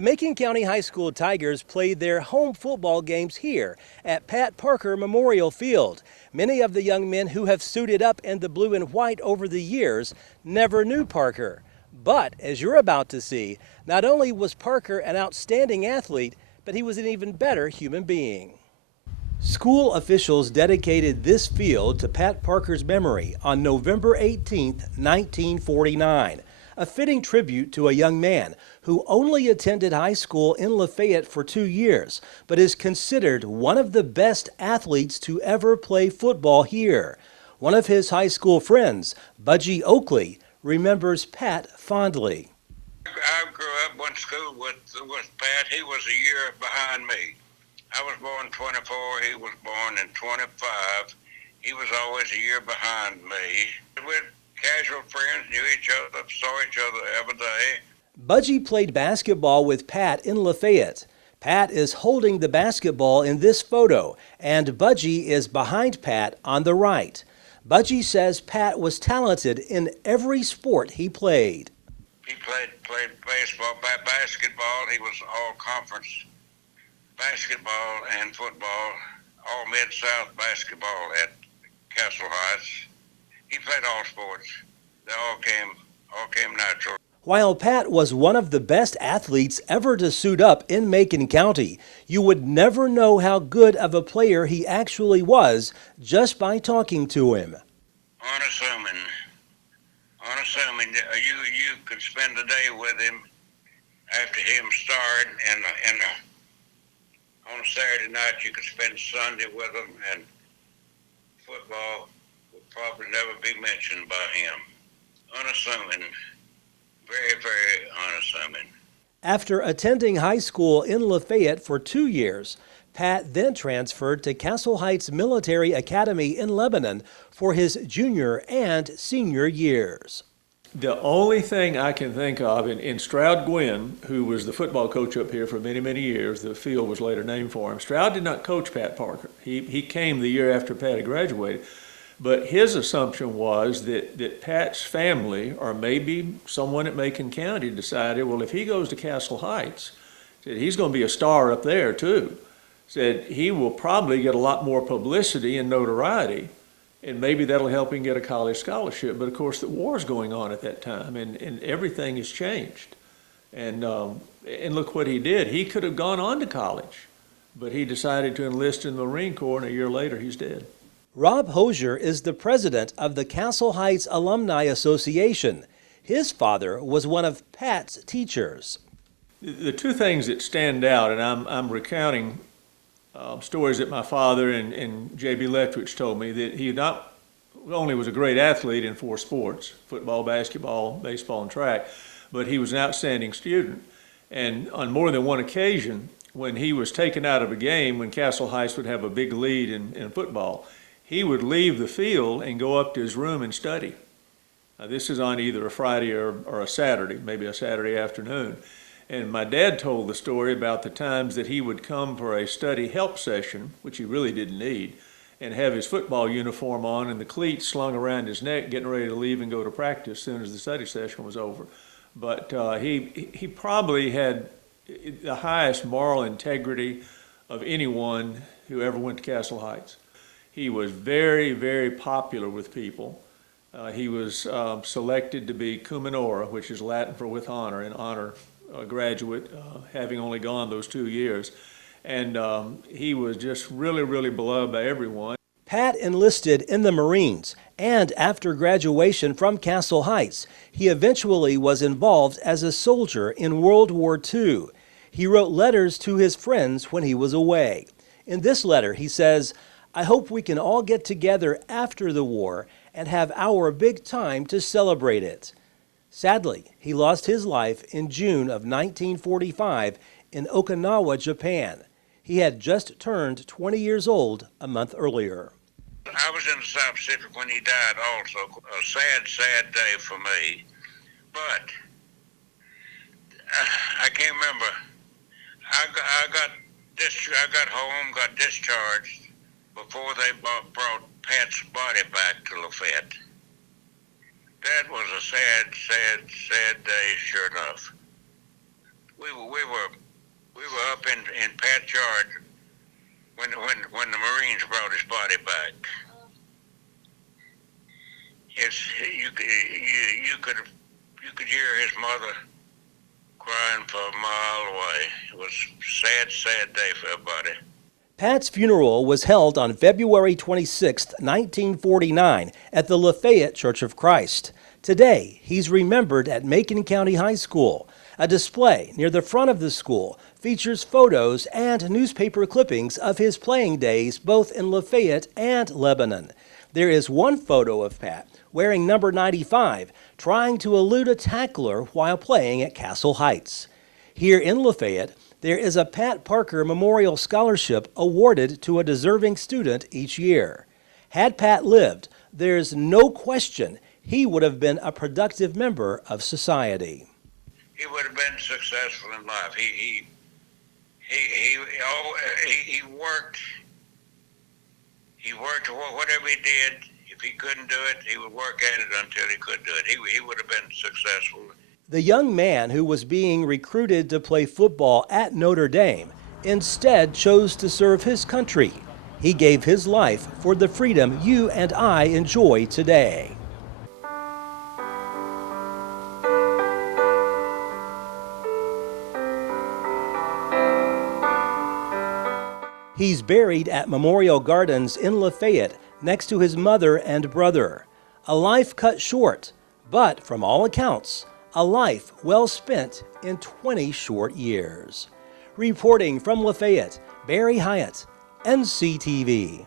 The Macon County High School Tigers played their home football games here at Pat Parker Memorial Field. Many of the young men who have suited up in the blue and white over the years never knew Parker. But as you're about to see, not only was Parker an outstanding athlete, but he was an even better human being. School officials dedicated this field to Pat Parker's memory on November 18, 1949. A fitting tribute to a young man who only attended high school in Lafayette for 2 years, but is considered one of the best athletes to ever play football here. One of his high school friends, Budgie Oakley, remembers Pat fondly. I grew up, went to school with Pat. He was a year behind me. I was born 24, he was born in 25. He was always a year behind me. We're casual friends, knew each other, saw each other every day. Budgie played basketball with Pat in Lafayette. Pat is holding the basketball in this photo, and Budgie is behind Pat on the right. Budgie says Pat was talented in every sport he played. He played baseball, basketball. He was all conference basketball and football, all Mid-South basketball at Castle Heights. He played all sports. They all came natural. While Pat was one of the best athletes ever to suit up in Macon County, you would never know how good of a player he actually was just by talking to him. Unassuming, you could spend the day with him after him starting, and on a Saturday night you could spend Sunday with him, and football would probably never be mentioned by him. Unassuming, very, very unassuming. After attending high school in Lafayette for 2 years, Pat then transferred to Castle Heights Military Academy in Lebanon for his junior and senior years. The only thing I can think of, in Stroud Gwynn, who was the football coach up here for many, many years, the field was later named for him. Stroud did not coach Pat Parker. He came the year after Pat had graduated. But his assumption was that Pat's family, or maybe someone at Macon County, decided, well, if he goes to Castle Heights, said he's going to be a star up there too. Said he will probably get a lot more publicity and notoriety, and maybe that'll help him get a college scholarship. But of course, the war's going on at that time, and everything has changed. And look what he did. He could have gone on to college, but he decided to enlist in the Marine Corps, and a year later, he's dead. Rob Hosier is the president of the Castle Heights Alumni Association. His father was one of Pat's teachers. The two things that stand out, and I'm recounting stories that my father and J.B. Lettrich told me, that he not only was a great athlete in 4 sports, football, basketball, baseball, and track, but he was an outstanding student. And on more than one occasion, when he was taken out of a game, when Castle Heights would have a big lead in football, he would leave the field and go up to his room and study. This is on either a Friday or a Saturday, maybe a Saturday afternoon. And my dad told the story about the times that he would come for a study help session, which he really didn't need, and have his football uniform on and the cleats slung around his neck, getting ready to leave and go to practice as soon as the study session was over. But he probably had the highest moral integrity of anyone who ever went to Castle Heights. He was very, very popular with people. He was selected to be cum laude, which is Latin for with honor, an honor graduate, having only gone those 2 years. And he was just really, really beloved by everyone. Pat enlisted in the Marines, and after graduation from Castle Heights, he eventually was involved as a soldier in World War II. He wrote letters to his friends when he was away. In this letter, he says, "I hope we can all get together after the war and have our big time to celebrate it." Sadly, he lost his life in June of 1945 in Okinawa, Japan. He had just turned 20 years old a month earlier. I was in the South Pacific when he died also. A sad, sad day for me. But I can't remember. I got home, got discharged before they brought Pat's body back to Lafayette. That was a sad, sad, sad day, sure enough. we were up in Pat's yard when the Marines brought his body back. You could hear his mother crying for a mile away. It was a sad day for everybody. Pat's funeral was held on February 26, 1949 at the Lafayette Church of Christ. Today, he's remembered at Macon County High School. A display near the front of the school features photos and newspaper clippings of his playing days both in Lafayette and Lebanon. There is one photo of Pat wearing number 95, trying to elude a tackler while playing at Castle Heights. Here in Lafayette, there is a Pat Parker Memorial Scholarship awarded to a deserving student each year. Had Pat lived, there's no question he would have been a productive member of society. He would have been successful in life. He worked. He worked whatever he did. If he couldn't do it, he would work at it until he could do it. He would have been successful. The young man who was being recruited to play football at Notre Dame instead chose to serve his country. He gave his life for the freedom you and I enjoy today. He's buried at Memorial Gardens in Lafayette next to his mother and brother. A life cut short, but from all accounts, a life well spent in 20 short years. Reporting from Lafayette, Barry Hyatt, NCTV.